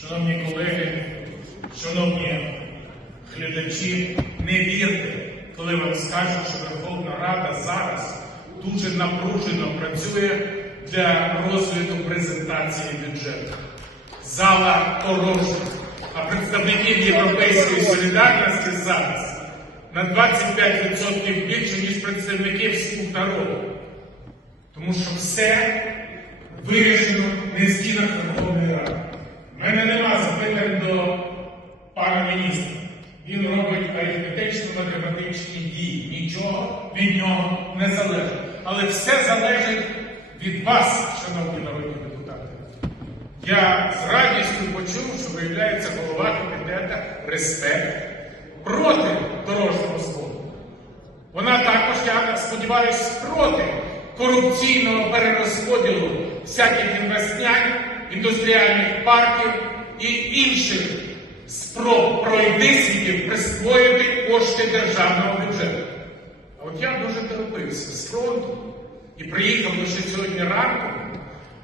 Шановні колеги, шановні глядачі, не вірте, коли вам скажуть, що Верховна Рада зараз дуже напружено працює для розгляду презентації бюджету. Зала порожня, а представників Європейської солідарності зараз на 25% більше, ніж представників «Слуг народу». Тому що все вирішено не в стінах Верховної Ради. Арифметично-математичні дії. Нічого від нього не залежить. Але все залежить від вас, шановні народні депутати. Я з радістю почув, що виявляється голова комітету Респект проти дорожнього спорту. Вона також, я сподіваюся, проти корупційного перерозподілу всяких інвестнянь, індустріальних парків і інших спроб пройдисвітів присвоїти кошти державного бюджету. А от я дуже торопився з фронту і приїхав лише сьогодні ранку,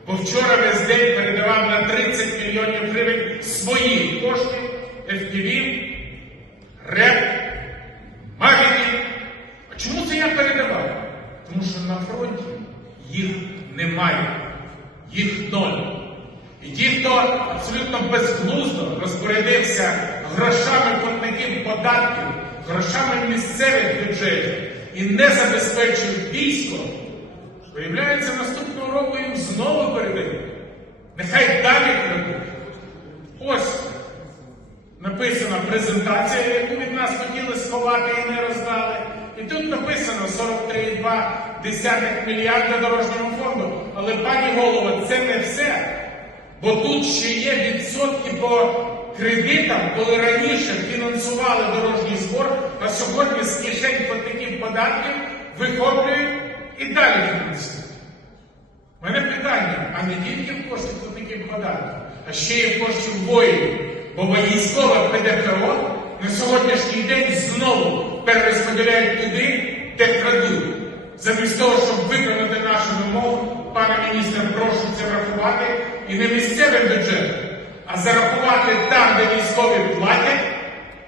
бо вчора весь день передавав на 30 мільйонів гривень своїх коштів FPV, РЕП, Магіні. А чому це я передавав? Тому що на фронті їх немає, їх ноль. І ті, хто абсолютно безглуздо розпорядився грошами платників податків, грошами місцевих бюджетів і не забезпечує військо, виявляється, наступного року їм знову передають. Нехай далі крадуть. Ось написана презентація, яку від нас хотіли сховати і не роздали. І тут написано 43,2 мільярда дорожнього фонду. Але, пані голово, це не все. Бо тут ще є відсотки по кредитам, коли раніше фінансували дорожній збор, а сьогодні з кишень платників податків вихоплюють і далі фінансують. У мене питання, а не тільки в коштів платників податків, а ще й в коштів воїнів. Бо військове ПДФО на сьогоднішній день знову перерозподіляють туди, де крадуть. Замість того, щоб виконати нашу вимогу, пане міністре, прошу це врахувати і не місцевим бюджетом, а зарахувати там, де військові платять,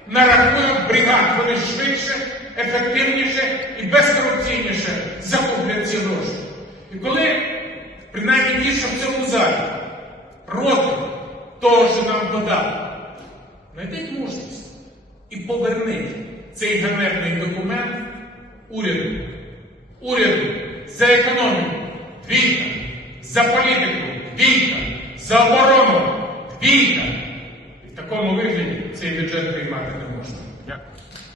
на рахунок бригад. Вони швидше, ефективніше і безкорупційніше закуплять ці гроші. І коли принаймні ті, що в цьому залі проти того, що нам подали, знайдіть мужність і поверніть цей ганебний документ уряду. Уряду за економіку двійка, за політику двійка, за оборону двійка. І в такому вигляді цей бюджет